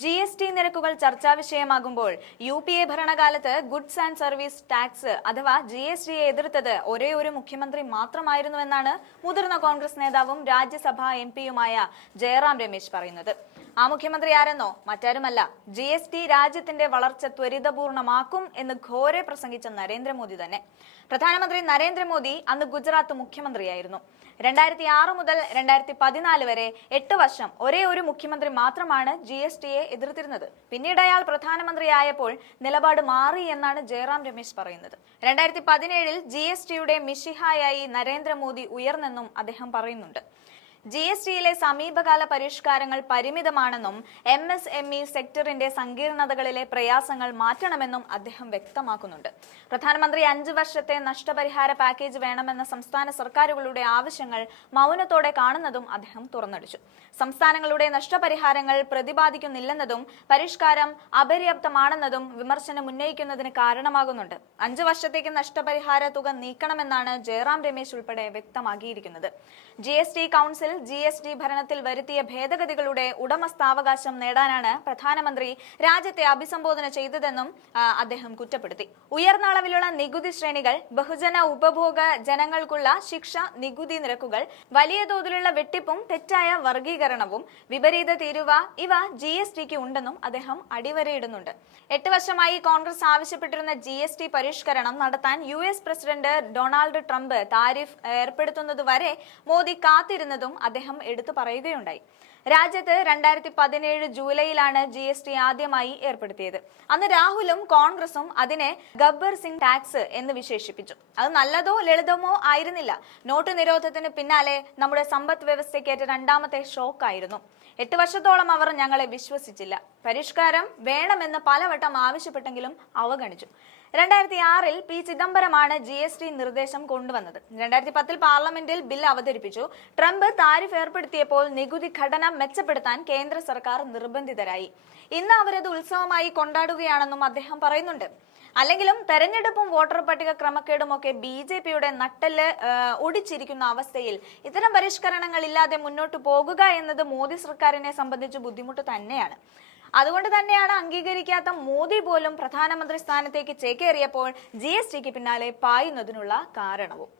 GST നിരക്കുകൾ ചർച്ചാ വിഷയമാകുമ്പോൾ UPA ഭരണകാലത്ത് ഗുഡ്സ് ആൻഡ് സർവീസ് ടാക്സ് അഥവാ GSTയെ എതിർത്തത് ഒരേ ഒരു മുഖ്യമന്ത്രി മാത്രമായിരുന്നുവെന്നാണ് മുതിർന്ന കോൺഗ്രസ് നേതാവും രാജ്യസഭാ MPയുമായ ജയറാം രമേശ് പറയുന്നത്. ആ മുഖ്യമന്ത്രി ആരെന്നോ മറ്റാരുമല്ല, GST രാജ്യത്തിന്റെ വളർച്ച ത്വരിതപൂർണമാക്കും എന്ന് ഘോരെ പ്രസംഗിച്ച നരേന്ദ്രമോദി തന്നെ. പ്രധാനമന്ത്രി നരേന്ദ്രമോദി അന്ന് ഗുജറാത്ത് മുഖ്യമന്ത്രിയായിരുന്നു. 2006 മുതൽ 2014 വരെ 8 വർഷം ഒരേ ഒരു മുഖ്യമന്ത്രി മാത്രമാണ് GSTയെ എതിർത്തിരുന്നത്. പിന്നീട് അയാൾ പ്രധാനമന്ത്രിയായപ്പോൾ നിലപാട് മാറി എന്നാണ് ജയറാം രമേശ് പറയുന്നത്. 2017 GSTയുടെ മിശിഹായായി നരേന്ദ്രമോദി ഉയർന്നെന്നും അദ്ദേഹം പറയുന്നുണ്ട്. GSTയിലെ സമീപകാല പരിഷ്കാരങ്ങൾ പരിമിതമാണെന്നും MSME സെക്ടറിന്റെ സങ്കീർണതകളിലെ പ്രയാസങ്ങൾ മാറ്റണമെന്നും അദ്ദേഹം വ്യക്തമാക്കുന്നുണ്ട്. പ്രധാനമന്ത്രി 5 വർഷത്തെ നഷ്ടപരിഹാര പാക്കേജ് വേണമെന്ന സംസ്ഥാന സർക്കാരുകളുടെ ആവശ്യങ്ങൾ മൗനത്തോടെ കാണുന്നതും അദ്ദേഹം തുറന്നടിച്ചു. സംസ്ഥാനങ്ങളുടെ നഷ്ടപരിഹാരങ്ങൾ പ്രതിപാദിക്കുന്നില്ലെന്നതും പരിഷ്കാരം അപര്യാപ്തമാണെന്നതും വിമർശനം ഉന്നയിക്കുന്നതിന് കാരണമാകുന്നുണ്ട്. 5 വർഷത്തേക്ക് നഷ്ടപരിഹാര തുക നീക്കണമെന്നാണ് ജയറാം രമേശ് ഉൾപ്പെടെ വ്യക്തമാക്കിയിരിക്കുന്നത്. GST കൗൺസിൽ GST ഭരണത്തിൽ വരുത്തിയ ഭേദഗതികളുടെ ഉടമസ്ഥാവകാശം നേടാനാണ് പ്രധാനമന്ത്രി രാജ്യത്തെ അഭിസംബോധന ചെയ്തതെന്നും അദ്ദേഹം കുറ്റപ്പെടുത്തി. ഉയർന്ന അളവിലുള്ള നികുതി ശ്രേണികൾ, ബഹുജന ഉപഭോഗ ജനങ്ങൾക്കുള്ള ശിക്ഷ, നികുതി നിരക്കുകൾ, വലിയ തോതിലുള്ള വെട്ടിപ്പും തെറ്റായ വർഗീകരണവും വിപരീത തീരുവ ഇവ GSTക്ക് ഉണ്ടെന്നും അദ്ദേഹം അടിവരയിടുന്നുണ്ട്. 8 വർഷമായി കോൺഗ്രസ് ആവശ്യപ്പെട്ടിരുന്ന GST പരിഷ്കരണം നടത്താൻ US president Donald Trump tariff ഏർപ്പെടുത്തുന്നതുവരെ മോദി കാത്തിരുന്നതും അദ്ദേഹം എടുത്തു പറയുകയുണ്ടായി. രാജ്യത്ത് 2017 ജൂലൈയിലാണ് GST ആദ്യമായി ഏർപ്പെടുത്തിയത്. അന്ന് രാഹുലും കോൺഗ്രസും അതിനെ ഗബ്ബർ സിംഗ് ടാക്സ് എന്ന് വിശേഷിപ്പിച്ചു. അത് നല്ലതോ ലളിതമോ ആയിരുന്നില്ല. നോട്ട് നിരോധത്തിന് പിന്നാലെ നമ്മുടെ സമ്പദ് വ്യവസ്ഥയ്ക്കേറ്റ രണ്ടാമത്തെ ഷോക്കായിരുന്നു. 8 വർഷത്തോളം അവർ ഞങ്ങളെ വിശ്വസിച്ചില്ല. പരിഷ്കാരം വേണമെന്ന് പലവട്ടം ആവശ്യപ്പെട്ടെങ്കിലും അവഗണിച്ചു. 2006 P. ചിദംബരമാണ് GST നിർദ്ദേശം കൊണ്ടുവന്നത്. 2010 പാർലമെന്റിൽ ബിൽ അവതരിപ്പിച്ചു. ട്രംപ് താരിഫ് ഏർപ്പെടുത്തിയപ്പോൾ നികുതി ഘടന മെച്ചപ്പെടുത്താൻ കേന്ദ്ര സർക്കാർ നിർബന്ധിതരായി. ഇന്ന് അവരത് ഉത്സവമായി കൊണ്ടാടുകയാണെന്നും അദ്ദേഹം പറയുന്നുണ്ട്. അല്ലെങ്കിലും തെരഞ്ഞെടുപ്പും വോട്ടർ പട്ടിക ക്രമക്കേടുമൊക്കെ BJPയുടെ നട്ടെല്ല് ഒടിച്ചിരിക്കുന്ന അവസ്ഥയിൽ ഇത്തരം പരിഷ്കരണങ്ങൾ ഇല്ലാതെ മുന്നോട്ട് പോകുക എന്നത് മോദി സർക്കാരിനെ സംബന്ധിച്ച് ബുദ്ധിമുട്ട് തന്നെയാണ്. അതുകൊണ്ട് തന്നെയാണ് അംഗീകരിക്കാത്ത മോദി പോലും പ്രധാനമന്ത്രി സ്ഥാനത്തേക്ക് ചേക്കേറിയപ്പോൾ GSTക്ക് പിന്നാലെ പായുന്നതിനുള്ള കാരണവും.